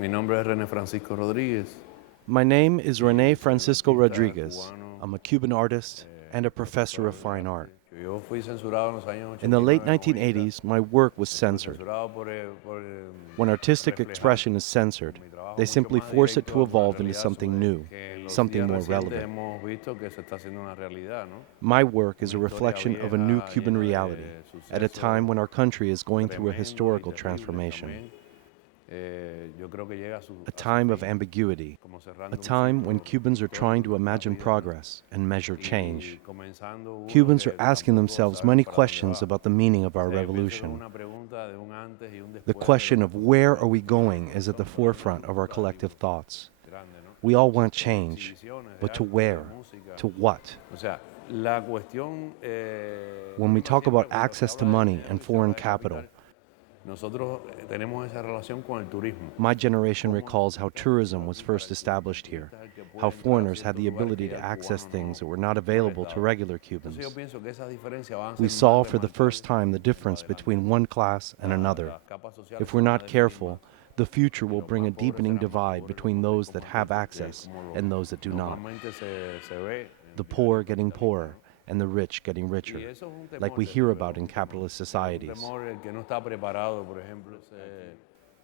Mi nombre es Rene Francisco Rodríguez. My name is Rene Francisco Rodriguez. I'm a Cuban artist and a professor of fine art. Yo fui censurado en los años In the late 89 con 1980s, my work was censored. censurado When artistic expression is censored, they simply force it to evolve into something new, something more relevant. hemos visto que se está haciendo una realidad, ¿no? My work is a reflection of a new Cuban reality at a time when our country is going through a historical transformation, Yo creo que llega a time of ambiguity, como cerrando a un time ciclo when Cubans are trying to histórico imagine rápido, progress and measure y change. comenzando uno Cubans que are asking tampoco themselves sabe many para dónde questions va. about the meaning of our O sea, yo pienso que es revolution. una pregunta de un antes y un The después de question lo of que where pasó are we en going una is at the revolución forefront of our cultural collective thoughts. grande, ¿no? We all want Con change, exhibiciones de but to arte, de where? música. To what? O sea, la cuestión When we talk siempre about cuando se access to habla de money dinero and y se habla foreign de capital, capital, nosotros tenemos esa relación con el turismo. my generation recalls how tourism was first established here, how foreigners had the ability to access things that were not available to regular Entonces yo Cubans. pienso que esa diferencia van a We ser saw más for the remarcables first time the más difference adelante. between one class and another. Las capas sociales If se we're van a not definir careful, más. the future Y will los bring a más pobres deepening serán más divide pobres, between los those ricos that más have ricos, que access como lo and those that do not, normalmente se ve the en poor dinámica getting capitalista, poorer ¿no? and the rich getting Y richer, eso es un like temor, we desde hear luego, about es in un temor. capitalist Es un societies. temor el que no está preparado, por ejemplo,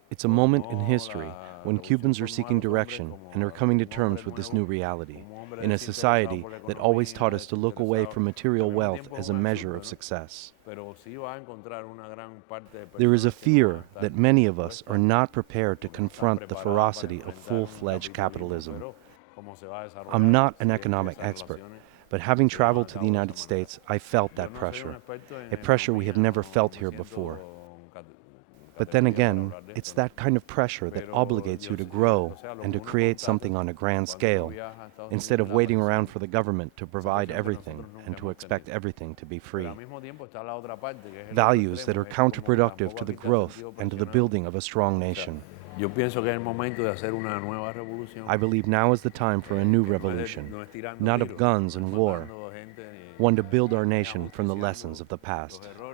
It's a moment in tomó history la when revolución Cubans are formó a seeking los hombres direction como and are coming to un hombre terms with this new nuevo, reality, como un hombre in a desinteresado society por la that always economía, taught us to look away desinteresado, from que al material mismo wealth tiempo es as a un measure absurdo, of ¿no? success. Pero sí vas a encontrar una gran parte de There is a personas que no van a fear estar that many of us dispuestas are not prepared to o que no están confront the preparadas para ferocity of enfrentar un full-fledged capitalismo capitalism. feroz, cómo se va a I'm desarrollar not an si es que economic esas expert, relaciones but having se llevan traveled a to the cabo de esa United manera. States, I felt Yo that no soy un pressure, experto en a pressure we have economía, never no felt me here siento before. But then categoría para again, hablar de it's esto, ¿no? that kind of pressure that Pero obligates yo you to sí, grow o sea, lo and que to uno create constata something on a grand cuando uno scale, viaja a Estados instead Unidos es of la waiting presión, around for the government to esa provide presión que everything nosotros nunca and to hemos expect tenido. everything to be Pero free. al mismo tiempo está la otra parte, que es el otro Values that extremo, are que es como que counterproductive tampoco to the aquí te has growth sentido and to the presionado. building of a strong O sea, nation. yo pienso que es el momento de hacer una nueva revolución, I believe now is the time for a new que revolution, no es tirando not of tiros, guns no and es war, matando gente, one to build our ni nation from the lessons ajusticiando of the los past. errores.